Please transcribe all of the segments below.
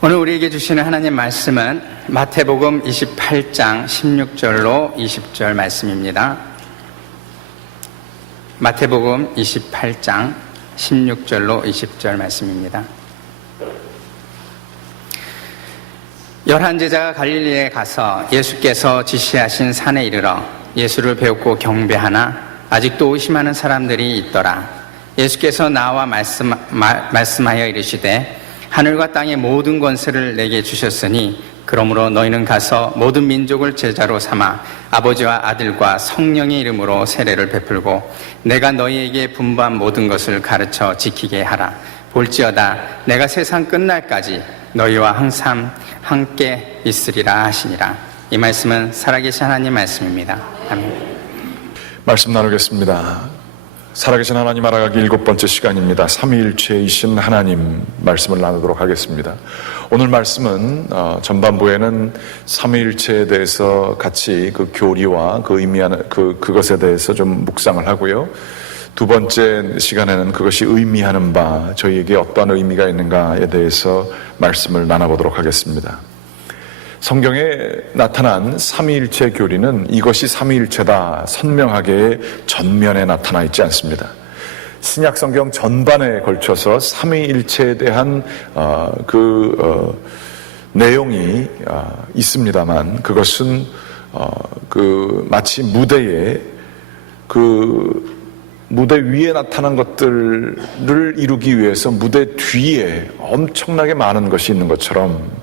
오늘 우리에게 주시는 하나님 말씀은 마태복음 28장 16절로 20절 말씀입니다. 마태복음 28장 16절로 20절 말씀입니다. 11제자가 갈릴리에 가서 예수께서 지시하신 산에 이르러 예수를 배우고 경배하나 아직도 의심하는 사람들이 있더라. 예수께서 나와 말씀하여 이르시되 하늘과 땅의 모든 권세를 내게 주셨으니 그러므로 너희는 가서 모든 민족을 제자로 삼아 아버지와 아들과 성령의 이름으로 세례를 베풀고 내가 너희에게 분부한 모든 것을 가르쳐 지키게 하라. 볼지어다 내가 세상 끝날까지 너희와 항상 함께 있으리라 하시니라. 이 말씀은 살아계신 하나님 말씀입니다. 아멘. 말씀 나누겠습니다. 살아계신 하나님 알아가기 7번째 시간입니다. 삼위일체이신 하나님 말씀을 나누도록 하겠습니다. 오늘 말씀은 전반부에는 삼위일체에 대해서 같이 그 교리와 그 의미하는 그것에 대해서 좀 묵상을 하고요. 두 번째 시간에는 그것이 의미하는 바, 저희에게 어떠한 의미가 있는가에 대해서 말씀을 나눠보도록 하겠습니다. 성경에 나타난 삼위일체 교리는 이것이 삼위일체다 선명하게 전면에 나타나 있지 않습니다. 신약 성경 전반에 걸쳐서 삼위일체에 대한 내용이 있습니다만 그것은 마치 무대 위에 나타난 것들을 이루기 위해서 무대 뒤에 엄청나게 많은 것이 있는 것처럼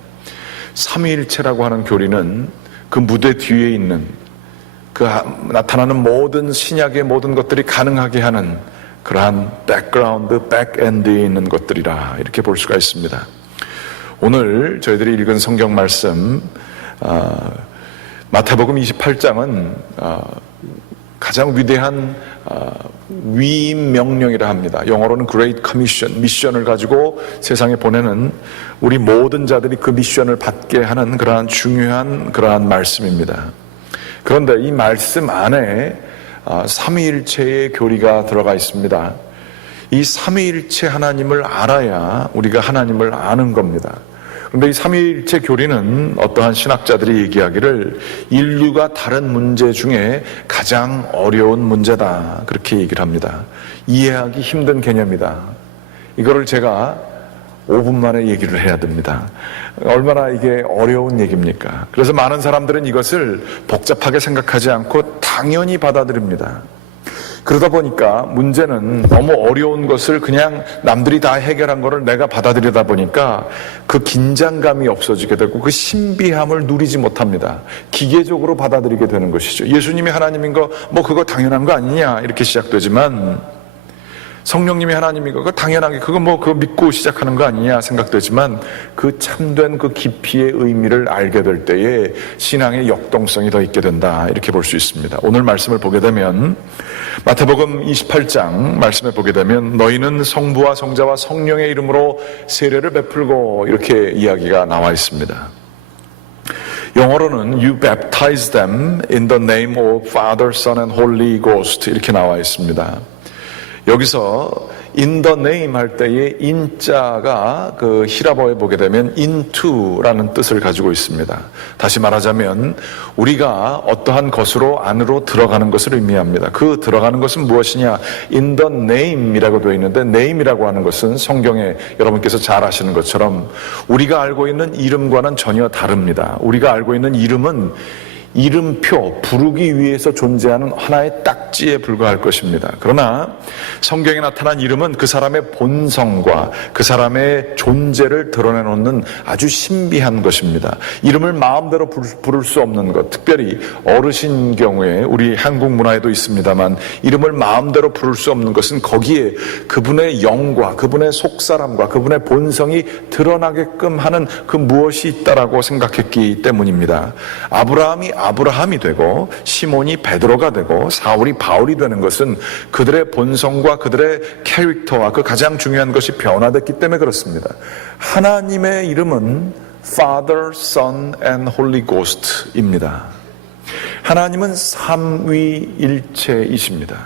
삼위일체라고 하는 교리는 그 무대 뒤에 있는 나타나는 모든 신약의 모든 것들이 가능하게 하는 그러한 백그라운드, 백엔드에 있는 것들이라 이렇게 볼 수가 있습니다. 오늘 저희들이 읽은 성경 말씀 마태복음 28장은 가장 위대한 위임 명령이라 합니다. 영어로는 Great Commission, 미션을 가지고 세상에 보내는 우리 모든 자들이 그 미션을 받게 하는 그러한 중요한 그러한 말씀입니다. 그런데 이 말씀 안에 삼위일체의 교리가 들어가 있습니다. 이 삼위일체 하나님을 알아야 우리가 하나님을 아는 겁니다. 그런데 이 삼위일체 교리는 어떠한 신학자들이 얘기하기를 인류가 다른 문제 중에 가장 어려운 문제다 그렇게 얘기를 합니다. 이해하기 힘든 개념이다. 이거를 제가 5분 만에 얘기를 해야 됩니다. 얼마나 이게 어려운 얘기입니까? 그래서 많은 사람들은 이것을 복잡하게 생각하지 않고 당연히 받아들입니다. 그러다 보니까 문제는 너무 어려운 것을 그냥 남들이 다 해결한 거를 내가 받아들이다 보니까 그 긴장감이 없어지게 되고 그 신비함을 누리지 못합니다. 기계적으로 받아들이게 되는 것이죠. 예수님이 하나님인 거 그거 당연한 거 아니냐 이렇게 시작되지만, 성령님이 하나님인 거 그거 당연하게 그거 믿고 시작하는 거 아니냐 생각되지만, 그 참된 그 깊이의 의미를 알게 될 때에 신앙의 역동성이 더 있게 된다 이렇게 볼 수 있습니다. 오늘 말씀을 보게 되면 마태복음 28장 말씀에 보게 되면 너희는 성부와 성자와 성령의 이름으로 세례를 베풀고 이렇게 이야기가 나와 있습니다. 영어로는 You baptize them in the name of Father, Son and Holy Ghost 이렇게 나와 있습니다. 여기서 in the name 할 때의 in자가 그 히라보에 보게 되면 into라는 뜻을 가지고 있습니다. 다시 말하자면 우리가 어떠한 것으로 안으로 들어가는 것을 의미합니다. 그 들어가는 것은 무엇이냐? in the name이라고 되어 있는데, name이라고 하는 것은 성경에 여러분께서 잘 아시는 것처럼 우리가 알고 있는 이름과는 전혀 다릅니다. 우리가 알고 있는 이름은 이름표, 부르기 위해서 존재하는 하나의 딱지에 불과할 것입니다. 그러나 성경에 나타난 이름은 그 사람의 본성과 그 사람의 존재를 드러내놓는 아주 신비한 것입니다. 이름을 마음대로 부를 수 없는 것, 특별히 어르신 경우에 우리 한국 문화에도 있습니다만 이름을 마음대로 부를 수 없는 것은 거기에 그분의 영과 그분의 속사람과 그분의 본성이 드러나게끔 하는 그 무엇이 있다라고 생각했기 때문입니다. 아브라함이 되고 시몬이 베드로가 되고 사울이 바울이 되는 것은 그들의 본성과 그들의 캐릭터와 그 가장 중요한 것이 변화됐기 때문에 그렇습니다. 하나님의 이름은 Father, Son and Holy Ghost입니다. 하나님은 삼위일체이십니다.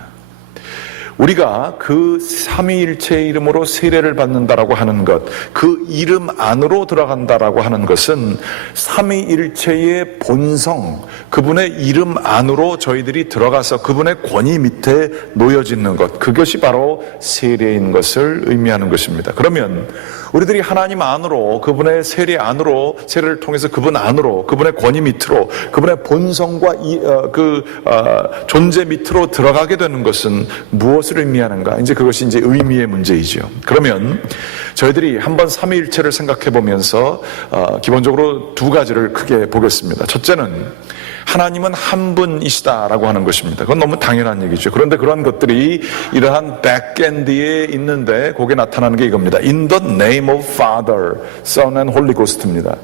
우리가 그 삼위일체의 이름으로 세례를 받는다라고 하는 것, 그 이름 안으로 들어간다라고 하는 것은 삼위일체의 본성, 그분의 이름 안으로 저희들이 들어가서 그분의 권위 밑에 놓여지는 것, 그것이 바로 세례인 것을 의미하는 것입니다. 그러면 우리들이 하나님 안으로, 그분의 세례 안으로, 세례를 통해서 그분 안으로, 그분의 권위 밑으로, 그분의 본성과 존재 밑으로 들어가게 되는 것은 무엇을 의미하는가? 이제 그것이 이제 의미의 문제이죠. 그러면 저희들이 한번 삼위일체를 생각해 보면서 기본적으로 두 가지를 크게 보겠습니다. 첫째는 하나님은 한 분이시다라고 하는 것입니다. 그건 너무 당연한 얘기죠. 그런데 그런 것들이 이러한 백엔드에 있는데 거기에 나타나는 게 이겁니다. In the name of Father, Son and Holy Ghost입니다.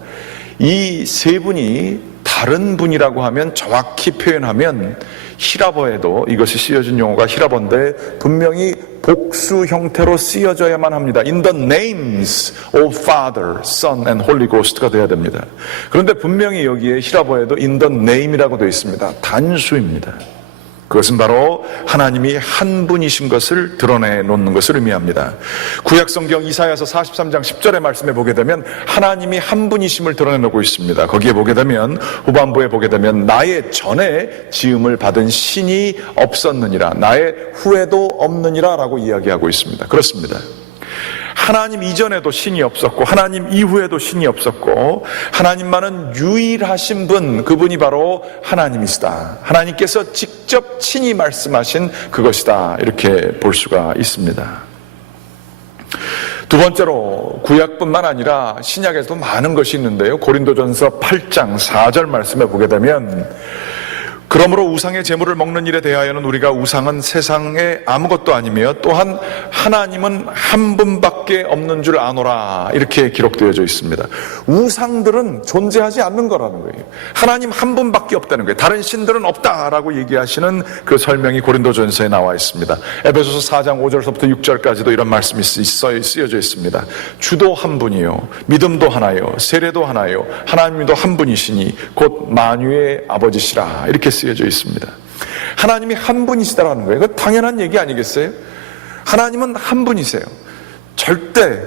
이 세 분이 다른 분이라고 하면, 정확히 표현하면 히라버에도 이것이 쓰여진 용어가 히라버인데 분명히 복수 형태로 쓰여져야만 합니다. In the names of Father, Son and Holy Ghost가 돼야 됩니다. 그런데 분명히 여기에 히라버에도 in the name이라고 되어 있습니다. 단수입니다. 그것은 바로 하나님이 한 분이신 것을 드러내 놓는 것을 의미합니다. 구약성경 이사야서 43장 10절의 말씀에 보게 되면 하나님이 한 분이심을 드러내놓고 있습니다. 거기에 보게 되면, 후반부에 보게 되면 나의 전에 지음을 받은 신이 없었느니라, 나의 후에도 없느니라 라고 이야기하고 있습니다. 그렇습니다. 하나님 이전에도 신이 없었고 하나님 이후에도 신이 없었고 하나님만은 유일하신 분, 그분이 바로 하나님이시다. 하나님께서 직접 친히 말씀하신 그것이다, 이렇게 볼 수가 있습니다. 두 번째로 구약뿐만 아니라 신약에서도 많은 것이 있는데요. 고린도전서 8장 4절 말씀에 보게 되면, 그러므로 우상의 제물을 먹는 일에 대하여는 우리가 우상은 세상에 아무것도 아니며 또한 하나님은 한 분밖에 없는 줄 아노라, 이렇게 기록되어져 있습니다. 우상들은 존재하지 않는 거라는 거예요. 하나님 한 분밖에 없다는 거예요. 다른 신들은 없다라고 얘기하시는 그 설명이 고린도전서에 나와 있습니다. 에베소서 4장 5절서부터 6절까지도 이런 말씀이 쓰여져 있습니다. 주도 한 분이요, 믿음도 하나요, 세례도 하나요, 하나님도 한 분이시니 곧 만유의 아버지시라, 이렇게 쓰여져 있습니다. 하나님이 한 분이시다라는 거예요. 그건 당연한 얘기 아니겠어요? 하나님은 한 분이세요. 절대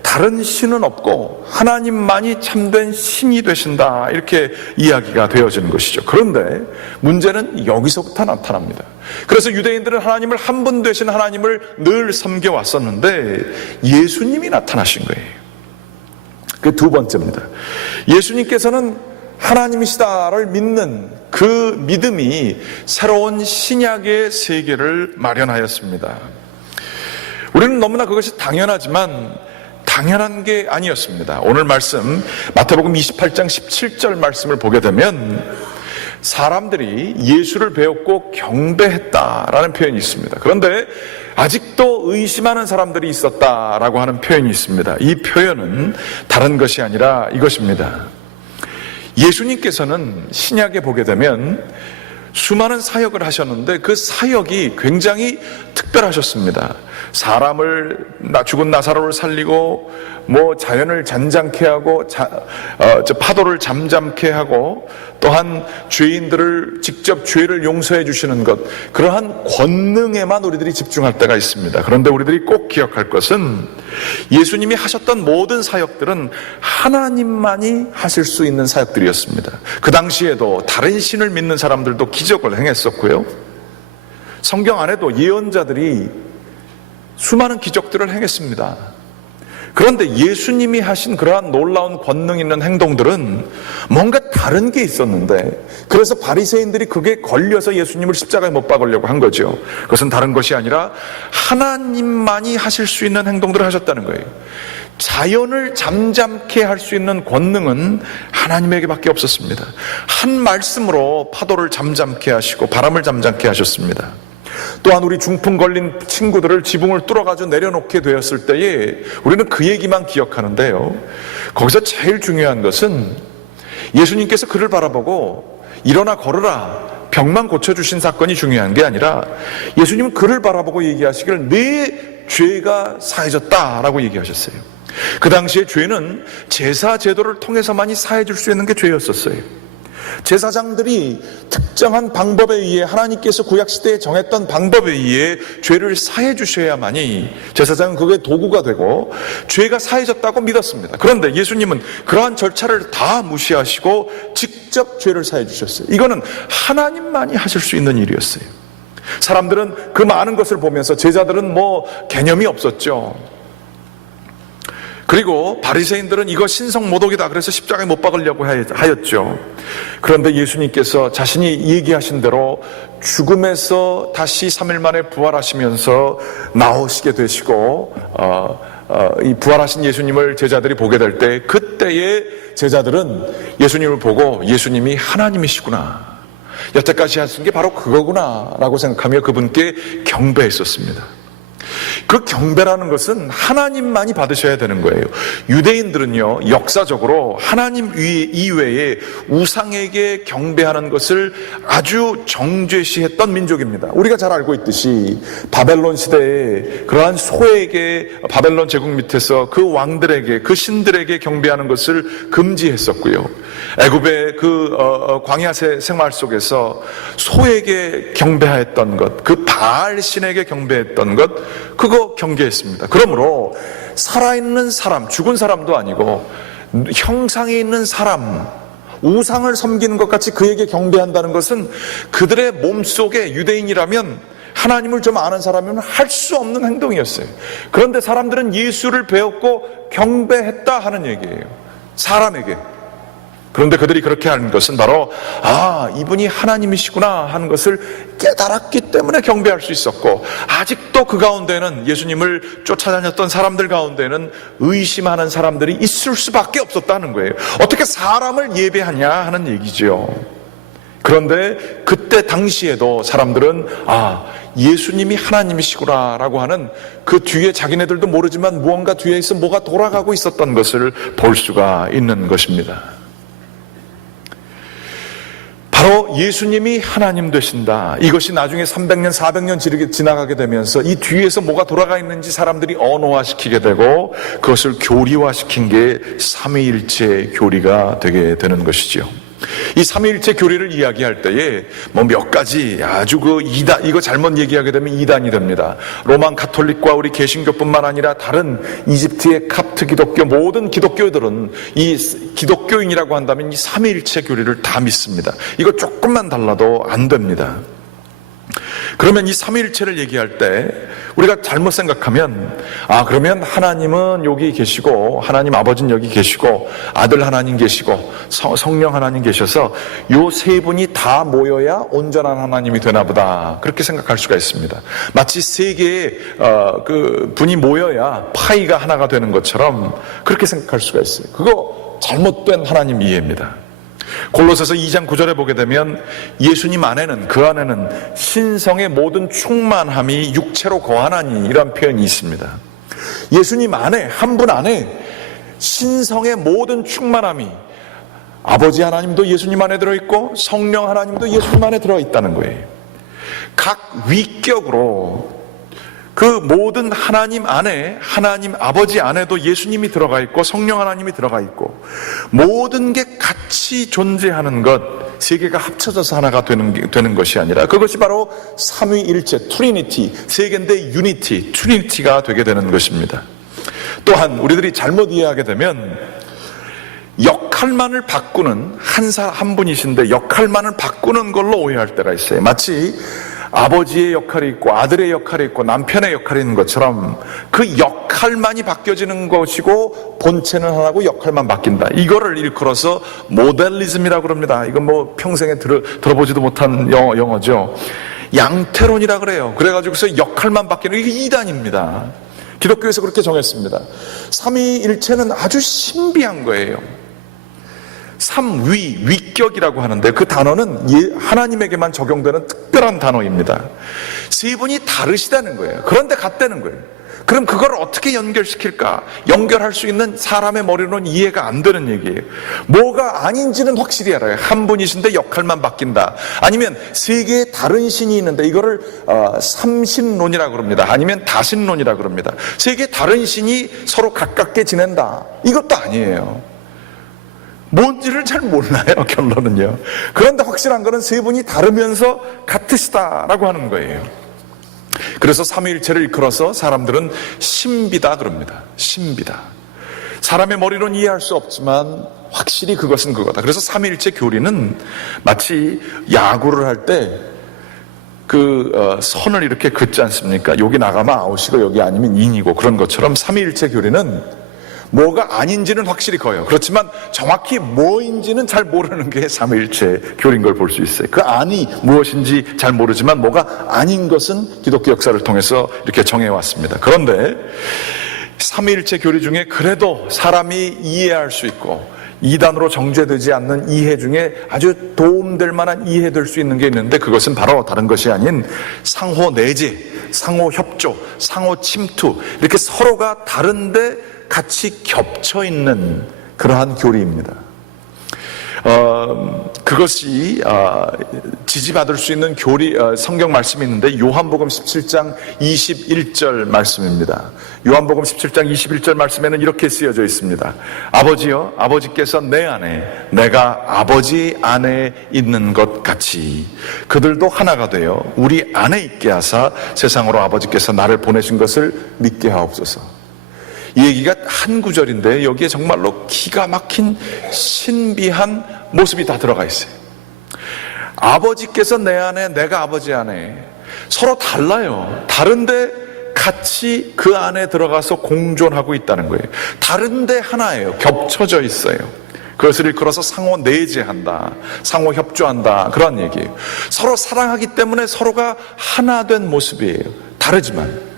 다른 신은 없고 하나님만이 참된 신이 되신다, 이렇게 이야기가 되어지는 것이죠. 그런데 문제는 여기서부터 나타납니다. 그래서 유대인들은 하나님을 한 분 되신 하나님을 늘 섬겨왔었는데 예수님이 나타나신 거예요. 그 두 번째입니다. 예수님께서는 하나님이시다를 믿는 그 믿음이 새로운 신약의 세계를 마련하였습니다. 우리는 너무나 그것이 당연하지만 당연한 게 아니었습니다. 오늘 말씀 마태복음 28장 17절 말씀을 보게 되면 사람들이 예수를 배웠고 경배했다라는 표현이 있습니다. 그런데 아직도 의심하는 사람들이 있었다라고 하는 표현이 있습니다. 이 표현은 다른 것이 아니라 이것입니다. 예수님께서는 신약에 보게 되면 수많은 사역을 하셨는데 그 사역이 굉장히 특별하셨습니다. 사람을, 죽은 나사로를 살리고 자연을 잔잔케 하고 파도를 잠잠케 하고 또한 죄인들을 직접 죄를 용서해 주시는 것, 그러한 권능에만 우리들이 집중할 때가 있습니다. 그런데 우리들이 꼭 기억할 것은 예수님이 하셨던 모든 사역들은 하나님만이 하실 수 있는 사역들이었습니다. 그 당시에도 다른 신을 믿는 사람들도 기적을 행했었고요. 성경 안에도 예언자들이 수많은 기적들을 행했습니다. 그런데 예수님이 하신 그러한 놀라운 권능 있는 행동들은 뭔가 다른 게 있었는데, 그래서 바리새인들이 그게 걸려서 예수님을 십자가에 못 박으려고 한 거죠. 그것은 다른 것이 아니라 하나님만이 하실 수 있는 행동들을 하셨다는 거예요. 자연을 잠잠케 할 수 있는 권능은 하나님에게밖에 없었습니다. 한 말씀으로 파도를 잠잠케 하시고 바람을 잠잠케 하셨습니다. 또한 우리 중풍 걸린 친구들을 지붕을 뚫어가지고 내려놓게 되었을 때에 우리는 그 얘기만 기억하는데요, 거기서 제일 중요한 것은 예수님께서 그를 바라보고 일어나 걸으라, 병만 고쳐주신 사건이 중요한 게 아니라 예수님은 그를 바라보고 얘기하시기를 내 죄가 사해졌다라고 얘기하셨어요. 그 당시에 죄는 제사 제도를 통해서만이 사해질 수 있는 게 죄였었어요. 제사장들이 특정한 방법에 의해 하나님께서 구약시대에 정했던 방법에 의해 죄를 사해 주셔야만이 제사장은 그게 도구가 되고 죄가 사해졌다고 믿었습니다. 그런데 예수님은 그러한 절차를 다 무시하시고 직접 죄를 사해 주셨어요. 이거는 하나님만이 하실 수 있는 일이었어요. 사람들은 그 많은 것을 보면서 제자들은 개념이 없었죠. 그리고 바리새인들은 이거 신성모독이다 그래서 십자가에 못 박으려고 하였죠. 그런데 예수님께서 자신이 얘기하신 대로 죽음에서 다시 3일 만에 부활하시면서 나오시게 되시고 이 부활하신 예수님을 제자들이 보게 될 때, 그때의 제자들은 예수님을 보고 예수님이 하나님이시구나, 여태까지 하신 게 바로 그거구나 라고 생각하며 그분께 경배했었습니다. 그 경배라는 것은 하나님만이 받으셔야 되는 거예요. 유대인들은요, 역사적으로 하나님 이외에 우상에게 경배하는 것을 아주 정죄시했던 민족입니다. 우리가 잘 알고 있듯이 바벨론 시대에 그러한 소에게, 바벨론 제국 밑에서 그 왕들에게, 그 신들에게 경배하는 것을 금지했었고요. 애굽의 광야 생활 속에서 소에게 경배했던 것, 그 바알 신에게 경배했던 것, 그거 경계했습니다. 그러므로 살아있는 사람, 죽은 사람도 아니고 형상에 있는 사람, 우상을 섬기는 것 같이 그에게 경배한다는 것은 그들의 몸속에, 유대인이라면 하나님을 좀 아는 사람이면 할 수 없는 행동이었어요. 그런데 사람들은 예수를 배웠고 경배했다 하는 얘기예요, 사람에게. 그런데 그들이 그렇게 하는 것은 바로 이분이 하나님이시구나 하는 것을 깨달았기 때문에 경배할 수 있었고, 아직도 그 가운데는, 예수님을 쫓아다녔던 사람들 가운데는 의심하는 사람들이 있을 수밖에 없었다는 거예요. 어떻게 사람을 예배하냐 하는 얘기죠. 그런데 그때 당시에도 사람들은 예수님이 하나님이시구나 라고 하는, 그 뒤에 자기네들도 모르지만 무언가 뒤에서 뭐가 돌아가고 있었던 것을 볼 수가 있는 것입니다. 바로 예수님이 하나님 되신다, 이것이 나중에 300년 400년 지나가게 되면서 이 뒤에서 뭐가 돌아가 있는지 사람들이 언어화시키게 되고, 그것을 교리화시킨 게 삼위일체 교리가 되게 되는 것이죠. 이 삼위일체 교리를 이야기할 때에 몇 가지 아주 이거 잘못 얘기하게 되면 이단이 됩니다. 로만 가톨릭과 우리 개신교뿐만 아니라 다른 이집트의 카프트 기독교, 모든 기독교들은 이 기독교인이라고 한다면 이 삼위일체 교리를 다 믿습니다. 이거 조금만 달라도 안 됩니다. 그러면 이 삼위일체를 얘기할 때 우리가 잘못 생각하면, 그러면 하나님은 여기 계시고, 하나님 아버지는 여기 계시고, 아들 하나님 계시고, 성령 하나님 계셔서 요 세 분이 다 모여야 온전한 하나님이 되나 보다, 그렇게 생각할 수가 있습니다. 마치 세 개의 그 분이 모여야 파이가 하나가 되는 것처럼 그렇게 생각할 수가 있어요. 그거 잘못된 하나님 이해입니다. 골로새서 2장 9절에 보게 되면 예수님 안에는, 그 안에는 신성의 모든 충만함이 육체로 거하나니, 이런 표현이 있습니다. 예수님 안에, 한 분 안에 신성의 모든 충만함이, 아버지 하나님도 예수님 안에 들어있고 성령 하나님도 예수님 안에 들어있다는 거예요. 각 위격으로 그 모든 하나님 안에, 하나님 아버지 안에도 예수님이 들어가 있고 성령 하나님이 들어가 있고, 모든 게 같이 존재하는 것, 세 개가 합쳐져서 하나가 되는 것이 아니라, 그것이 바로 삼위일체, 트리니티, 세 개인데 유니티, 트리니티가 되게 되는 것입니다. 또한 우리들이 잘못 이해하게 되면 역할만을 바꾸는, 한 분이신데 역할만을 바꾸는 걸로 오해할 때가 있어요. 마치 아버지의 역할이 있고 아들의 역할이 있고 남편의 역할이 있는 것처럼 그 역할만이 바뀌어지는 것이고 본체는 하나고 역할만 바뀐다, 이거를 일컬어서 모델리즘이라고 그럽니다. 이건 평생에 들어보지도 못한 영어죠. 양태론이라 그래요. 그래가지고서 역할만 바뀌는, 이게 이단입니다. 기독교에서 그렇게 정했습니다. 삼위일체는 아주 신비한 거예요. 위격이라고 하는데, 그 단어는 하나님에게만 적용되는 특별한 단어입니다. 세 분이 다르시다는 거예요. 그런데 같다는 거예요. 그럼 그걸 어떻게 연결시킬까? 연결할 수 있는 사람의 머리로는 이해가 안 되는 얘기예요. 뭐가 아닌지는 확실히 알아요. 한 분이신데 역할만 바뀐다, 아니면 세 개의 다른 신이 있는데 이거를 삼신론이라고 그럽니다. 아니면 다신론이라고 그럽니다. 세 개의 다른 신이 서로 가깝게 지낸다, 이것도 아니에요. 뭔지를 잘 몰라요, 결론은요. 그런데 확실한 거는 세 분이 다르면서 같으시다라고 하는 거예요. 그래서 삼위일체를 일컬어서 사람들은 신비다 그럽니다. 신비다. 사람의 머리로는 이해할 수 없지만 확실히 그것은 그거다. 그래서 삼위일체 교리는 마치 야구를 할 때 선을 이렇게 긋지 않습니까? 여기 나가면 아웃이고 여기 아니면 인이고, 그런 것처럼 삼위일체 교리는 뭐가 아닌지는 확실히 커요. 그렇지만 정확히 뭐인지는 잘 모르는 게 삼위일체 교리인 걸 볼 수 있어요. 그 안이 무엇인지 잘 모르지만 뭐가 아닌 것은 기독교 역사를 통해서 이렇게 정해왔습니다. 그런데 삼위일체 교리 중에 그래도 사람이 이해할 수 있고 이단으로 정죄되지 않는 이해 중에 아주 도움될 만한 이해될 수 있는 게 있는데, 그것은 바로 다른 것이 아닌 상호 내재, 상호 협조, 상호 침투, 이렇게 서로가 다른데 같이 겹쳐 있는 그러한 교리입니다. 그것이 지지받을 수 있는 성경 말씀이 있는데, 요한복음 17장 21절 말씀입니다. 요한복음 17장 21절 말씀에는 이렇게 쓰여져 있습니다. 아버지여, 아버지께서 내 안에, 내가 아버지 안에 있는 것 같이 그들도 하나가 되어 우리 안에 있게 하사 세상으로 아버지께서 나를 보내신 것을 믿게 하옵소서. 이 얘기가 한 구절인데 여기에 정말로 기가 막힌 신비한 모습이 다 들어가 있어요. 아버지께서 내 안에, 내가 아버지 안에, 서로 달라요. 다른데 같이 그 안에 들어가서 공존하고 있다는 거예요. 다른데 하나예요. 겹쳐져 있어요. 그것을 일컬어서 상호 내재한다, 상호 협조한다, 그런 얘기예요. 서로 사랑하기 때문에 서로가 하나 된 모습이에요. 다르지만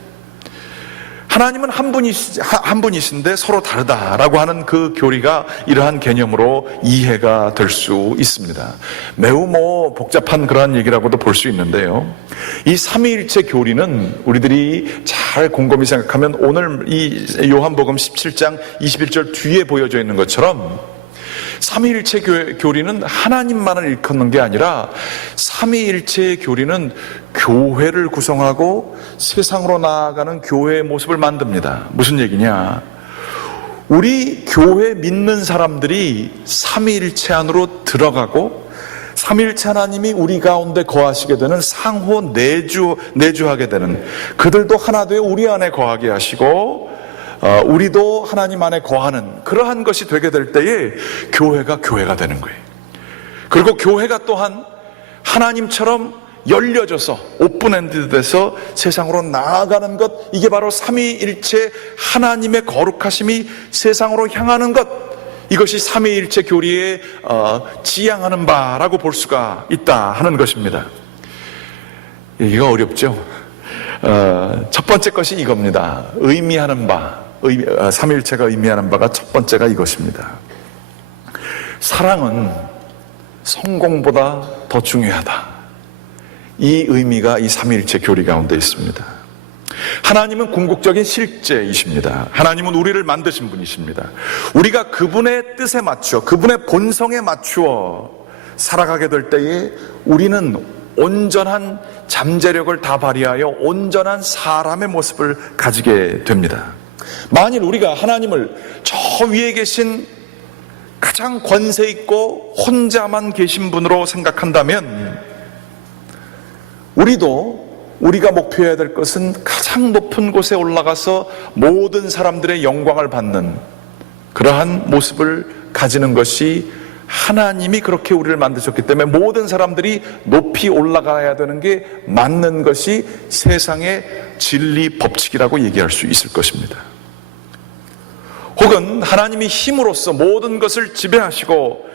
하나님은 한 분이신데 서로 다르다라고 하는 그 교리가 이러한 개념으로 이해가 될 수 있습니다. 매우 복잡한 그러한 얘기라고도 볼 수 있는데요. 이 삼위일체 교리는 우리들이 잘 곰곰이 생각하면 오늘 이 요한복음 17장 21절 뒤에 보여져 있는 것처럼 삼위일체 교리는 하나님만을 일컫는 게 아니라 삼위일체의 교리는 교회를 구성하고 세상으로 나아가는 교회의 모습을 만듭니다. 무슨 얘기냐? 우리 교회 믿는 사람들이 삼위일체 안으로 들어가고 삼위일체 하나님이 우리 가운데 거하시게 되는 상호 내주하게 되는, 그들도 하나 되어 우리 안에 거하게 하시고 우리도 하나님 안에 거하는 그러한 것이 되게 될 때에 교회가 되는 거예요. 그리고 교회가 또한 하나님처럼 열려져서 오픈엔디드 돼서 세상으로 나아가는 것, 이게 바로 삼위일체 하나님의 거룩하심이 세상으로 향하는 것, 이것이 삼위일체 교리에 지향하는 바라고 볼 수가 있다 하는 것입니다. 이거 어렵죠? 첫 번째 것이 이겁니다. 의미하는 바, 삼위일체가 의미하는 바가 첫 번째가 이것입니다. 사랑은 성공보다 더 중요하다. 이 의미가 이 삼위일체 교리 가운데 있습니다. 하나님은 궁극적인 실제이십니다. 하나님은 우리를 만드신 분이십니다. 우리가 그분의 뜻에 맞추어, 그분의 본성에 맞추어 살아가게 될 때에 우리는 온전한 잠재력을 다 발휘하여 온전한 사람의 모습을 가지게 됩니다. 만일 우리가 하나님을 저 위에 계신 가장 권세 있고 혼자만 계신 분으로 생각한다면 우리가 목표해야 될 것은 가장 높은 곳에 올라가서 모든 사람들의 영광을 받는 그러한 모습을 가지는 것이, 하나님이 그렇게 우리를 만드셨기 때문에 모든 사람들이 높이 올라가야 되는 게 맞는 것이 세상의 진리 법칙이라고 얘기할 수 있을 것입니다. 혹은 하나님이 힘으로써 모든 것을 지배하시고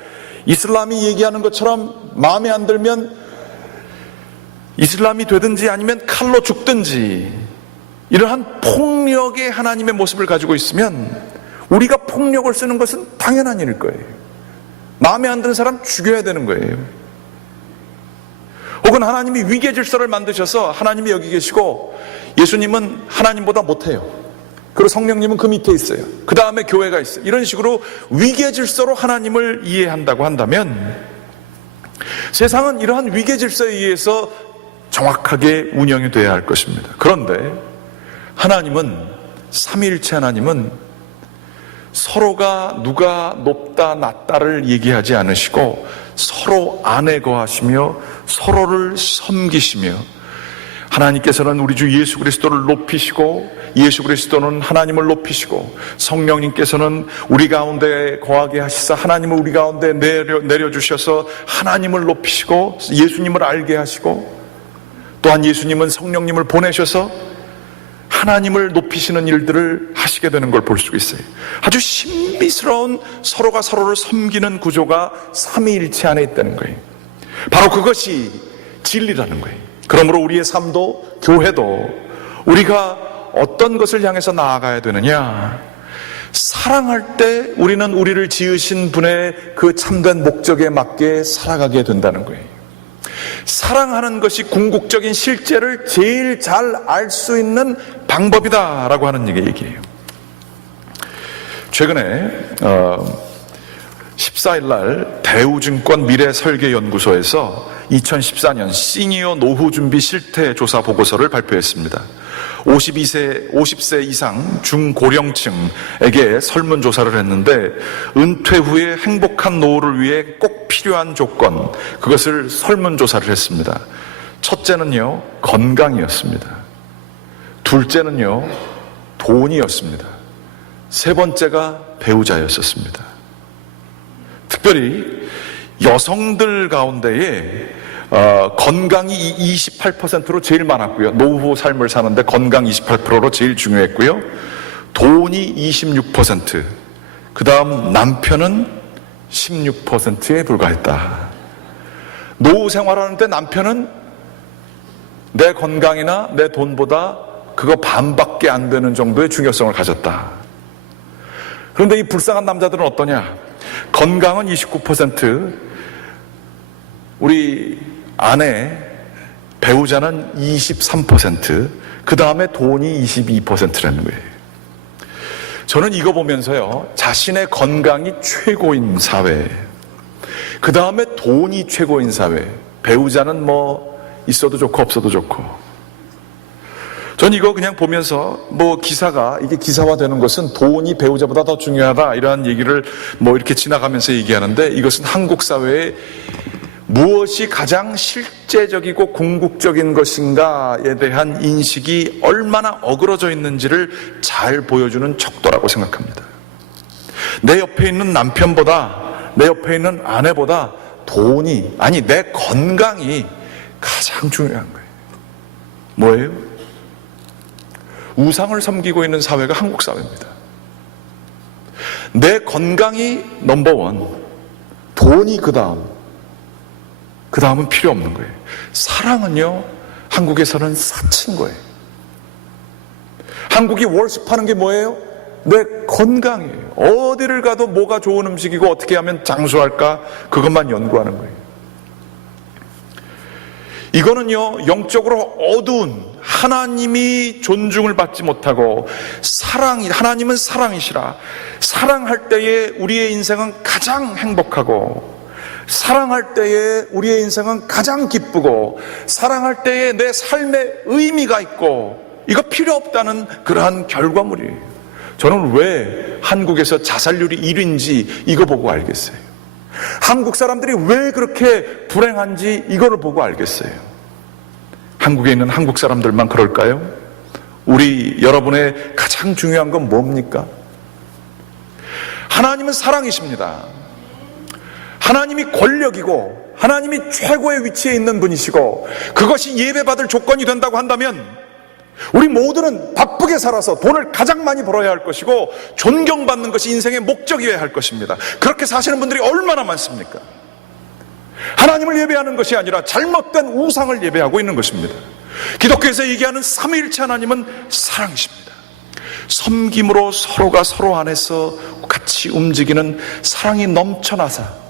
이슬람이 얘기하는 것처럼 마음에 안 들면 이슬람이 되든지 아니면 칼로 죽든지, 이러한 폭력의 하나님의 모습을 가지고 있으면 우리가 폭력을 쓰는 것은 당연한 일일 거예요. 마음에 안 드는 사람 죽여야 되는 거예요. 혹은 하나님이 위계 질서를 만드셔서 하나님이 여기 계시고 예수님은 하나님보다 못해요. 그리고 성령님은 그 밑에 있어요. 그 다음에 교회가 있어요. 이런 식으로 위계 질서로 하나님을 이해한다고 한다면 세상은 이러한 위계 질서에 의해서 정확하게 운영이 돼야 할 것입니다. 그런데 하나님은, 삼위일체 하나님은 서로가 누가 높다 낮다를 얘기하지 않으시고 서로 안에 거하시며 서로를 섬기시며, 하나님께서는 우리 주 예수 그리스도를 높이시고 예수 그리스도는 하나님을 높이시고 성령님께서는 우리 가운데 거하게 하시사 하나님을 우리 가운데 내려주셔서 하나님을 높이시고 예수님을 알게 하시고, 또한 예수님은 성령님을 보내셔서 하나님을 높이시는 일들을 하시게 되는 걸 볼 수 있어요. 아주 신비스러운 서로가 서로를 섬기는 구조가 삼위일체 안에 있다는 거예요. 바로 그것이 진리라는 거예요. 그러므로 우리의 삶도 교회도 우리가 어떤 것을 향해서 나아가야 되느냐, 사랑할 때 우리는 우리를 지으신 분의 그 참된 목적에 맞게 살아가게 된다는 거예요. 사랑하는 것이 궁극적인 실제를 제일 잘 알 수 있는 방법이다라고 하는 얘기예요. 최근에 14일 날 대우증권 미래설계연구소에서 2014년 시니어 노후 준비 실태 조사 보고서를 발표했습니다. 50세 이상 중고령층에게 설문조사를 했는데 은퇴 후에 행복한 노후를 위해 꼭 필요한 조건, 그것을 설문조사를 했습니다. 첫째는요, 건강이었습니다. 둘째는요, 돈이었습니다. 세 번째가 배우자였었습니다. 특별히 여성들 가운데에 건강이 28%로 제일 많았고요. 노후 삶을 사는데 건강 28%로 제일 중요했고요. 돈이 26%, 그 다음 남편은 16%에 불과했다. 노후 생활하는데 남편은 내 건강이나 내 돈보다 그거 반밖에 안 되는 정도의 중요성을 가졌다. 그런데 이 불쌍한 남자들은 어떠냐? 건강은 29%, 우리 아내, 배우자는 23%, 그 다음에 돈이 22%라는 거예요. 저는 이거 보면서요, 자신의 건강이 최고인 사회, 그 다음에 돈이 최고인 사회, 배우자는 뭐 있어도 좋고 없어도 좋고, 전 이거 그냥 보면서 기사가 이게 기사화되는 것은 돈이 배우자보다 더 중요하다 이러한 얘기를 이렇게 지나가면서 얘기하는데, 이것은 한국 사회에 무엇이 가장 실제적이고 궁극적인 것인가에 대한 인식이 얼마나 어그러져 있는지를 잘 보여주는 척도라고 생각합니다. 내 옆에 있는 남편보다, 내 옆에 있는 아내보다 돈이, 아니 내 건강이 가장 중요한 거예요. 뭐예요? 우상을 섬기고 있는 사회가 한국 사회입니다. 내 건강이 넘버원, 돈이 그 다음은 필요 없는 거예요. 사랑은요, 한국에서는 사치인 거예요. 한국이 월습하는 게 뭐예요? 내 건강이에요. 어디를 가도 뭐가 좋은 음식이고 어떻게 하면 장수할까, 그것만 연구하는 거예요. 이거는요, 영적으로 어두운, 하나님이 존중을 받지 못하고 하나님은 사랑이시라, 사랑할 때에 우리의 인생은 가장 행복하고, 사랑할 때에 우리의 인생은 가장 기쁘고, 사랑할 때에 내 삶에 의미가 있고, 이거 필요 없다는 그러한 결과물이에요. 저는 왜 한국에서 자살률이 1위인지 이거 보고 알겠어요. 한국 사람들이 왜 그렇게 불행한지 이거를 보고 알겠어요. 한국에 있는 한국 사람들만 그럴까요? 우리 여러분의 가장 중요한 건 뭡니까? 하나님은 사랑이십니다. 하나님이 권력이고 하나님이 최고의 위치에 있는 분이시고, 그것이 예배받을 조건이 된다고 한다면 우리 모두는 바쁘게 살아서 돈을 가장 많이 벌어야 할 것이고 존경받는 것이 인생의 목적이어야 할 것입니다. 그렇게 사시는 분들이 얼마나 많습니까? 하나님을 예배하는 것이 아니라 잘못된 우상을 예배하고 있는 것입니다. 기독교에서 얘기하는 삼위일체 하나님은 사랑이십니다. 섬김으로 서로가 서로 안에서 같이 움직이는 사랑이 넘쳐나사,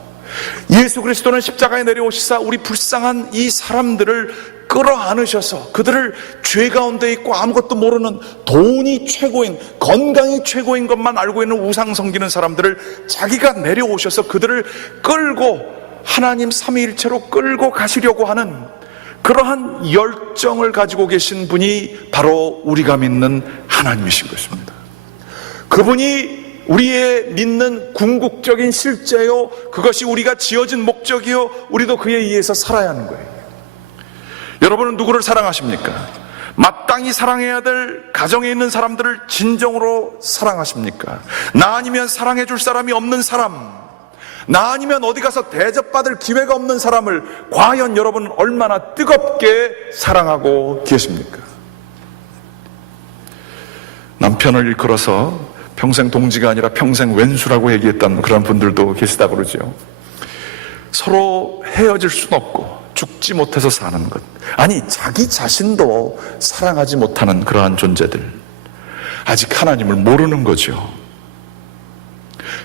예수 그리스도는 십자가에 내려오시사 우리 불쌍한 이 사람들을 끌어안으셔서 그들을 죄 가운데 있고 아무것도 모르는, 돈이 최고인, 건강이 최고인 것만 알고 있는 우상 섬기는 사람들을 자기가 내려오셔서 그들을 끌고 하나님 삼위일체로 끌고 가시려고 하는 그러한 열정을 가지고 계신 분이 바로 우리가 믿는 하나님이신 것입니다. 그분이 우리의 믿는 궁극적인 실제요, 그것이 우리가 지어진 목적이요, 우리도 그에 의해서 살아야 하는 거예요. 여러분은 누구를 사랑하십니까? 마땅히 사랑해야 될 가정에 있는 사람들을 진정으로 사랑하십니까? 나 아니면 사랑해 줄 사람이 없는 사람, 나 아니면 어디 가서 대접받을 기회가 없는 사람을 과연 여러분은 얼마나 뜨겁게 사랑하고 계십니까? 남편을 일컬어서 평생 동지가 아니라 평생 왼수라고 얘기했던 그런 분들도 계시다고 그러죠. 서로 헤어질 수는 없고 죽지 못해서 사는 것, 아니 자기 자신도 사랑하지 못하는 그러한 존재들, 아직 하나님을 모르는 거죠.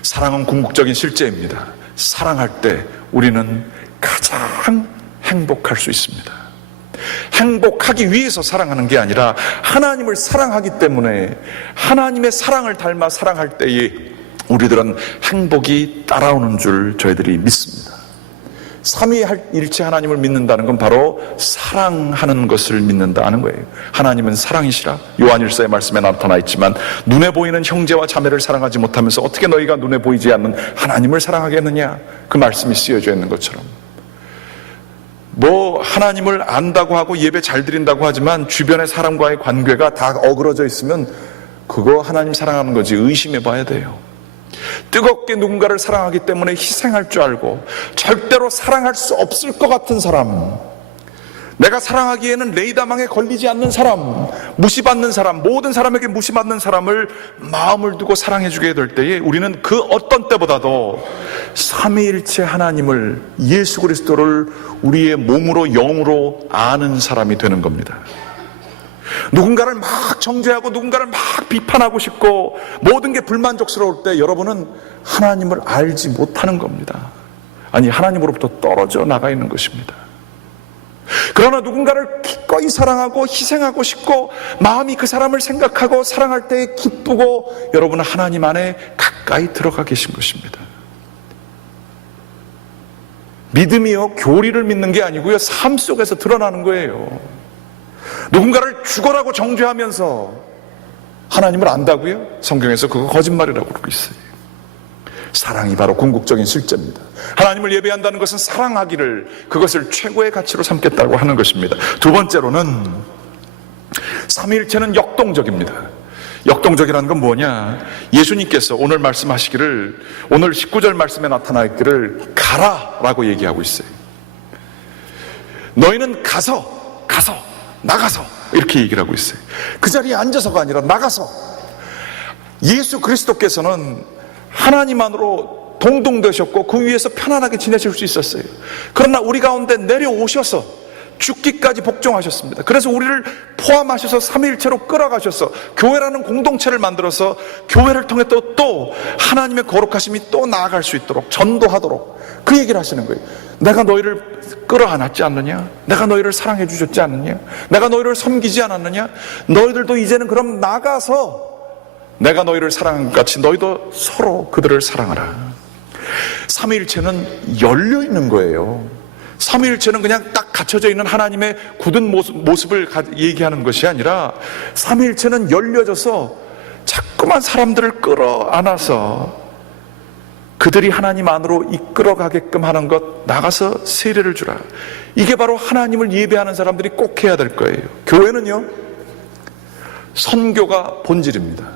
사랑은 궁극적인 실제입니다. 사랑할 때 우리는 가장 행복할 수 있습니다. 행복하기 위해서 사랑하는 게 아니라 하나님을 사랑하기 때문에 하나님의 사랑을 닮아 사랑할 때에 우리들은 행복이 따라오는 줄 저희들이 믿습니다. 삼위일체 하나님을 믿는다는 건 바로 사랑하는 것을 믿는다는 거예요. 하나님은 사랑이시라 요한일서의 말씀에 나타나 있지만 눈에 보이는 형제와 자매를 사랑하지 못하면서 어떻게 너희가 눈에 보이지 않는 하나님을 사랑하겠느냐, 그 말씀이 쓰여져 있는 것처럼, 뭐 하나님을 안다고 하고 예배 잘 드린다고 하지만 주변의 사람과의 관계가 다 어그러져 있으면 그거 하나님 사랑하는 거지 의심해 봐야 돼요. 뜨겁게 누군가를 사랑하기 때문에 희생할 줄 알고 절대로 사랑할 수 없을 것 같은 사람, 내가 사랑하기에는 레이다망에 걸리지 않는 사람, 무시받는 사람, 모든 사람에게 무시받는 사람을 마음을 두고 사랑해주게 될 때에 우리는 그 어떤 때보다도 삼위일체 하나님을, 예수 그리스도를 우리의 몸으로 영으로 아는 사람이 되는 겁니다. 누군가를 막 정죄하고 누군가를 막 비판하고 싶고 모든 게 불만족스러울 때 여러분은 하나님을 알지 못하는 겁니다. 아니, 하나님으로부터 떨어져 나가 있는 것입니다. 그러나 누군가를 기꺼이 사랑하고 희생하고 싶고 마음이 그 사람을 생각하고 사랑할 때 기쁘고 여러분은 하나님 안에 가까이 들어가 계신 것입니다. 믿음이요, 교리를 믿는 게 아니고요, 삶 속에서 드러나는 거예요. 누군가를 죽어라고 정죄하면서 하나님을 안다고요? 성경에서 그거 거짓말이라고 그러고 있어요. 사랑이 바로 궁극적인 실제입니다. 하나님을 예배한다는 것은 사랑하기를, 그것을 최고의 가치로 삼겠다고 하는 것입니다. 두 번째로는 삼위일체는 역동적입니다. 역동적이라는 건 뭐냐? 예수님께서 오늘 말씀하시기를, 오늘 19절 말씀에 나타나 있기를 가라라고 얘기하고 있어요. 너희는 나가서 이렇게 얘기를 하고 있어요. 그 자리에 앉아서가 아니라 나가서. 예수 그리스도께서는 하나님 안으로 동등되셨고 그 위에서 편안하게 지내실 수 있었어요. 그러나 우리 가운데 내려오셔서 죽기까지 복종하셨습니다. 그래서 우리를 포함하셔서 삼위일체로 끌어가셔서 교회라는 공동체를 만들어서 교회를 통해 또 하나님의 거룩하심이 또 나아갈 수 있도록 전도하도록 그 얘기를 하시는 거예요. 내가 너희를 끌어안았지 않느냐? 내가 너희를 사랑해 주셨지 않느냐? 내가 너희를 섬기지 않았느냐? 너희들도 이제는 그럼 나가서 내가 너희를 사랑한 것 같이 너희도 서로 그들을 사랑하라. 삼위일체는 열려 있는 거예요. 삼위일체는 그냥 딱 갖춰져 있는 하나님의 굳은 모습을 얘기하는 것이 아니라 삼위일체는 열려져서 자꾸만 사람들을 끌어안아서 그들이 하나님 안으로 이끌어가게끔 하는 것, 나가서 세례를 주라. 이게 바로 하나님을 예배하는 사람들이 꼭 해야 될 거예요. 교회는요, 선교가 본질입니다.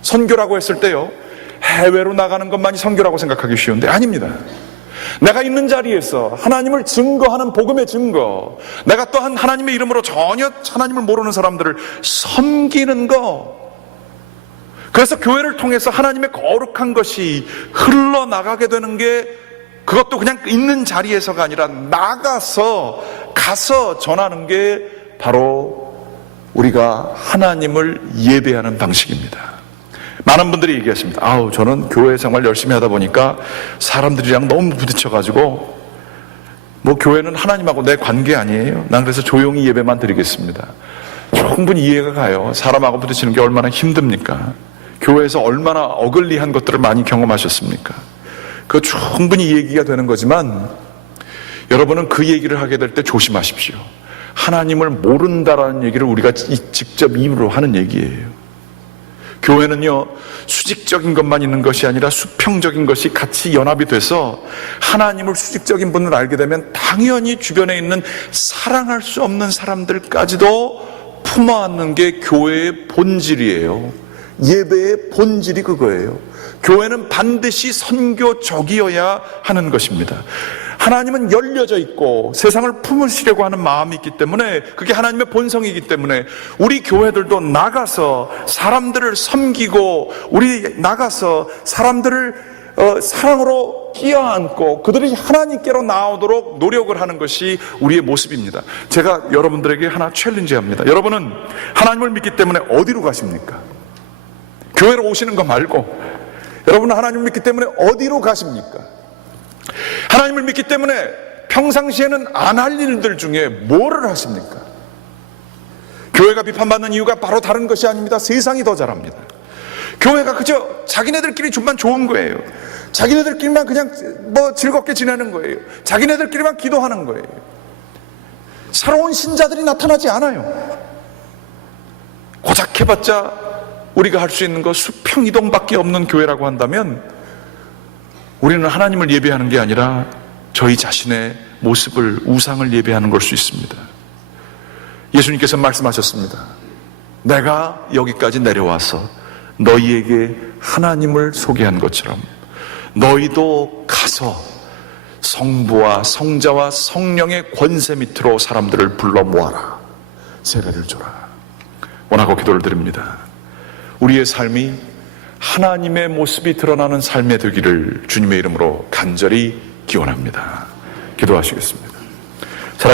선교라고 했을 때요, 해외로 나가는 것만이 선교라고 생각하기 쉬운데 아닙니다. 내가 있는 자리에서 하나님을 증거하는 복음의 증거, 내가 또한 하나님의 이름으로 전혀 하나님을 모르는 사람들을 섬기는 거, 그래서 교회를 통해서 하나님의 거룩한 것이 흘러나가게 되는 게, 그것도 그냥 있는 자리에서가 아니라 가서 전하는 게 바로 우리가 하나님을 예배하는 방식입니다. 많은 분들이 얘기하십니다. 아우, 저는 교회 생활 열심히 하다 보니까 사람들이랑 너무 부딪혀가지고 뭐 교회는 하나님하고 내 관계 아니에요. 난 그래서 조용히 예배만 드리겠습니다. 충분히 이해가 가요. 사람하고 부딪히는 게 얼마나 힘듭니까? 교회에서 얼마나 어글리한 것들을 많이 경험하셨습니까? 그거 충분히 얘기가 되는 거지만 여러분은 그 얘기를 하게 될 때 조심하십시오. 하나님을 모른다라는 얘기를 우리가 직접 입으로 하는 얘기예요. 교회는요, 수직적인 것만 있는 것이 아니라 수평적인 것이 같이 연합이 돼서 하나님을 수직적인 분을 알게 되면 당연히 주변에 있는 사랑할 수 없는 사람들까지도 품어안는 게 교회의 본질이에요. 예배의 본질이 그거예요. 교회는 반드시 선교적이어야 하는 것입니다. 하나님은 열려져 있고 세상을 품으시려고 하는 마음이 있기 때문에, 그게 하나님의 본성이기 때문에 우리 교회들도 나가서 사람들을 섬기고, 우리 나가서 사람들을 사랑으로 끼어안고 그들이 하나님께로 나오도록 노력을 하는 것이 우리의 모습입니다. 제가 여러분들에게 하나 챌린지합니다. 여러분은 하나님을 믿기 때문에 어디로 가십니까? 교회로 오시는 거 말고 여러분은 하나님을 믿기 때문에 어디로 가십니까? 하나님을 믿기 때문에 평상시에는 안 할 일들 중에 뭐를 하십니까? 교회가 비판받는 이유가 바로 다른 것이 아닙니다. 세상이 더 잘합니다. 교회가 그저 자기네들끼리 좀만 좋은 거예요. 자기네들끼리만 그냥 즐겁게 지내는 거예요. 자기네들끼리만 기도하는 거예요. 새로운 신자들이 나타나지 않아요. 고작 해봤자 우리가 할 수 있는 거 수평이동밖에 없는 교회라고 한다면, 우리는 하나님을 예배하는 게 아니라 저희 자신의 모습을, 우상을 예배하는 걸 수 있습니다. 예수님께서 말씀하셨습니다. 내가 여기까지 내려와서 너희에게 하나님을 소개한 것처럼 너희도 가서 성부와 성자와 성령의 권세 밑으로 사람들을 불러 모아라. 세례를 줘라. 원하고 기도를 드립니다. 우리의 삶이 하나님의 모습이 드러나는 삶이 되기를 주님의 이름으로 간절히 기원합니다. 기도하시겠습니다.